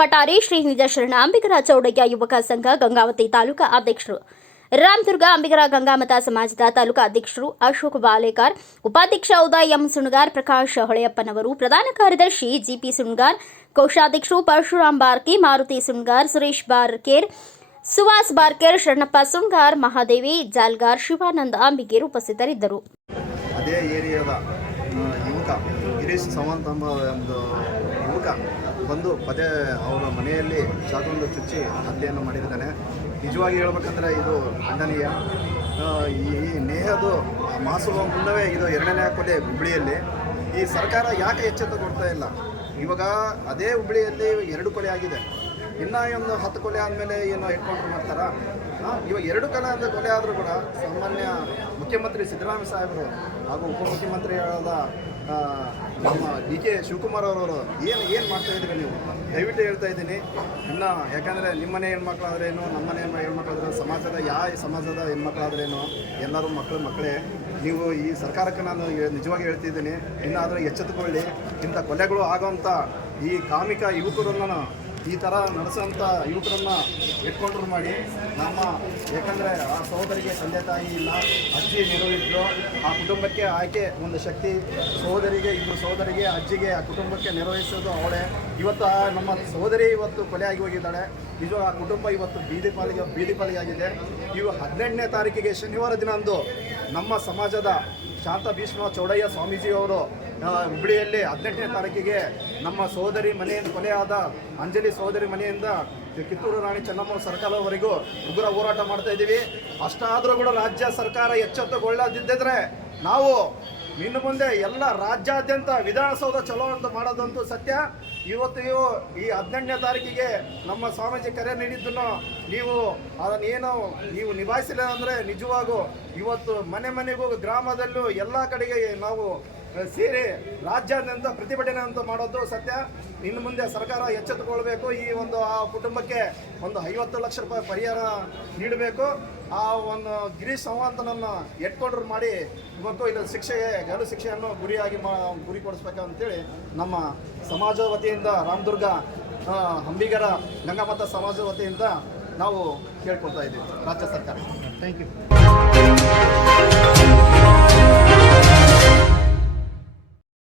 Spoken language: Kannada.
ಬಟಾರಿ ಶ್ರೀ ನಿಜ ಶರಣ, ಅಂಬಿಗರ ಚೌಡಯ್ಯ ಯುವಕ ಸಂಘ, ಗಂಗಾವತಿ ತಾಲೂಕಾ ಅಧ್ಯಕ್ಷರು. ರಾಮದುರ್ಗ, ಅಂಬಿಗರ ಗಂಗಾಮತ ಸಮಾಜದ ತಾಲೂಕಾ ಅಧ್ಯಕ್ಷರು ಅಶೋಕ್ ಬಾಲೇಕಾರ್, ಉಪಾಧ್ಯಕ್ಷ ಉದಯ್ ಎಂ ಸುಣಗಾರ್, ಪ್ರಕಾಶ್ ಹೊಳೆಯಪ್ಪನವರು, ಪ್ರಧಾನ ಕಾರ್ಯದರ್ಶಿ ಜಿಪಿ ಸುಣಗಾರ್, ಕೋಶಾಧ್ಯಕ್ಷರು ಪರಶುರಾಮ್ ಬಾರ್ಕಿ, ಮಾರುತಿ ಸುಣಗಾರ್, ಸುರೇಶ್ ಬಾರ್ಕೇರ್ ಸುವಾಸ್ ಬಾರ್ಕೇರ್, ಶರಣಪ್ಪ ಸುಣಗಾರ್ ಮಹಾದೇವಿ, ಜಾಲ್ಗಾರ್, ಶಿವಾನಂದ ಅಂಬಿಗೇರ್ ಉಪಸ್ಥಿತರಿದ್ದರು. ಅದೇ ಏರಿಯಾದ ಯುವಕ ಗಿರೀಶ್ ಎಂಬ ಯುವಕ ಬಂದು ಪದೇ ಅವರ ಮನೆಯಲ್ಲಿ ಚಾಕೊಂಡು ಚುಚ್ಚಿ ಹತ್ಯೆಯನ್ನು ಮಾಡಿದ್ದಾನೆ. ನಿಜವಾಗಿ ಹೇಳ್ಬೇಕಂದ್ರೆ ಇದು ಖಂಡನೀಯ. ಈ ನೇಹದು ಮಾಸುವ ಮುನ್ನವೇ ಇದು ಎರಡನೇ ಕೊಲೆ ಹುಬ್ಬಳ್ಳಿಯಲ್ಲಿ ಈ ಸರ್ಕಾರ ಯಾಕೆ ಎಚ್ಚೆತ್ತು ಕೊಡ್ತಾ ಇಲ್ಲ? ಇವಾಗ ಅದೇ ಹುಬ್ಬಳ್ಳಿಯಲ್ಲಿ ಎರಡು ಕೊಲೆ ಆಗಿದೆ. ಇನ್ನೂ ಒಂದು ಹತ್ತು ಕೊಲೆ ಆದಮೇಲೆ ಏನೋ ಇಟ್ಕೊಂಡ್ರು ಮಾಡ್ತಾರ? ಇವಾಗ ಎರಡು ಕಲೆ ಅಂತ ಕೊಲೆ ಆದರೂ ಕೂಡ ಸಾಮಾನ್ಯ ಮುಖ್ಯಮಂತ್ರಿ ಸಿದ್ದರಾಮಯ್ಯ ಸಾಹೇಬರು ಹಾಗೂ ಉಪಮುಖ್ಯಮಂತ್ರಿ ಆದ ನಮ್ಮ ಡಿ ಕೆ ಶಿವಕುಮಾರ್ ಅವರವರು ಏನು ಏನು ಮಾಡ್ತಾ ಇದ್ದೀರಿ ನೀವು? ದಯವಿಟ್ಟು ಹೇಳ್ತಾ ಇದ್ದೀನಿ. ಇನ್ನು ಯಾಕಂದರೆ ನಿಮ್ಮನೆ ಹೆಣ್ಮಕ್ಳಾದ್ರೇನು ನಮ್ಮನೆ ಹೆಣ್ಮಕ್ಳಾದ್ರೆ ಸಮಾಜದ ಯಾವ ಸಮಾಜದ ಹೆಣ್ಮಕ್ಳಾದ್ರೇನು ಎಲ್ಲರೂ ಮಕ್ಕಳು ಮಕ್ಕಳೇ. ನೀವು ಈ ಸರ್ಕಾರಕ್ಕೆ ನಾನು ನಿಜವಾಗಿ ಹೇಳ್ತಿದ್ದೀನಿ. ಇನ್ನಾದರೂ ಎಚ್ಚೆತ್ತುಕೊಳ್ಳಿ. ಇಂಥ ಕೊಲೆಗಳು ಆಗೋಂಥ ಈ ಕಾಮಿಕ ಯುವಕರನ್ನು ಈ ಥರ ನಡೆಸೋಂಥ ಯುವಕರನ್ನ ಇಟ್ಕೊಂಡ್ರು ಮಾಡಿ ನಮ್ಮ ಯಾಕಂದರೆ ಆ ಸಹೋದರಿಗೆ ತಂದೆ ತಾಯಿ ಇಲ್ಲ, ಅಜ್ಜಿ ನೆರವಿದ್ರು ಆ ಕುಟುಂಬಕ್ಕೆ ಆಕೆ ಒಂದು ಶಕ್ತಿ, ಸಹೋದರಿಗೆ ಇಬ್ಬರು ಸಹೋದರಿಗೆ, ಅಜ್ಜಿಗೆ ಆ ಕುಟುಂಬಕ್ಕೆ ನಿರ್ವಹಿಸೋದು ಅವಳೇ. ಇವತ್ತು ಆ ನಮ್ಮ ಸಹೋದರಿ ಇವತ್ತು ಕೊಲೆ ಆಗಿ ಹೋಗಿದ್ದಾಳೆ. ಇದು ಆ ಕುಟುಂಬ ಇವತ್ತು ಬೀದಿ ಪಾಲಿಗೆ, ಬೀದಿ ಪಾಲಿಗಾಗಿದೆ ಇವು ಹದಿನೆಂಟನೇ ತಾರೀಕಿಗೆ ಶನಿವಾರ ದಿನ ಅಂದು ನಮ್ಮ ಸಮಾಜದ ಶಾಂತ ಭೀಷ್ಮ ಚೌಡಯ್ಯ ಸ್ವಾಮೀಜಿಯವರು ಹುಬ್ಬಳ್ಳಿಯಲ್ಲಿ ಹದಿನೆಂಟನೇ ತಾರೀಕಿಗೆ ನಮ್ಮ ಸೋದರಿ ಮನೆಯಿಂದ ಕೊಲೆಯಾದ ಅಂಜಲಿ ಸಹೋದರಿ ಮನೆಯಿಂದ ಕಿತ್ತೂರು ರಾಣಿ ಚೆನ್ನಮ್ಮ ಸರ್ಕಾರವರೆಗೂ ಉಗ್ರ ಹೋರಾಟ ಮಾಡ್ತಾ ಇದ್ದೀವಿ. ಅಷ್ಟಾದರೂ ಕೂಡ ರಾಜ್ಯ ಸರ್ಕಾರ ಎಚ್ಚೆತ್ತುಗೊಳ್ಳದಿದ್ದರೆ ನಾವು ಇನ್ನು ಮುಂದೆ ಎಲ್ಲ ರಾಜ್ಯಾದ್ಯಂತ ವಿಧಾನಸೌಧ ಚಲೋ ಅಂತ ಮಾಡೋದಂತೂ ಸತ್ಯ. ಇವತ್ತು ಈ ಹದಿನೆಂಟನೇ ತಾರೀಕಿಗೆ ನಮ್ಮ ಸ್ವಾಮೀಜಿ ಕರೆ ನೀಡಿದ್ದನ್ನು ನೀವು ಅದನ್ನೇನು ನೀವು ನಿಭಾಯಿಸಿಲ್ಲ ಅಂದರೆ ನಿಜವಾಗೂ ಇವತ್ತು ಮನೆ ಮನೆಗೂ ಗ್ರಾಮದಲ್ಲೂ ಎಲ್ಲ ಕಡೆಗೆ ನಾವು ಸೇರಿ ರಾಜ್ಯಾದ್ಯಂತ ಪ್ರತಿಭಟನೆ ಅಂತ ಮಾಡೋದು ಸತ್ಯ. ಇನ್ನು ಮುಂದೆ ಸರ್ಕಾರ ಎಚ್ಚೆತ್ತುಕೊಳ್ಬೇಕು. ಈ ಒಂದು, ಆ ಕುಟುಂಬಕ್ಕೆ ಒಂದು ಐವತ್ತು ಲಕ್ಷ ರೂಪಾಯಿ ಪರಿಹಾರ ನೀಡಬೇಕು. ಆ ಒಂದು ಗಿರೀಶ್ ಸಂವಾದನನ್ನು ಎಟ್ಕೊಂಡ್ರು ಮಾಡಿ ಇವತ್ತು ಇದು ಶಿಕ್ಷೆಗೆ, ಗಲ್ಲು ಶಿಕ್ಷೆಯನ್ನು ಗುರಿಯಾಗಿ ಮಾ, ಗುರಿ ಅಂತೇಳಿ ನಮ್ಮ ಸಮಾಜ ವತಿಯಿಂದ ರಾಮದುರ್ಗ ಹಂಬಿಗರ ಗಂಗಾಮತ ಸಮಾಜ ವತಿಯಿಂದ ನಾವು ಕೇಳ್ಕೊಳ್ತಾ ಇದ್ದೀವಿ ರಾಜ್ಯ ಸರ್ಕಾರ. Thank you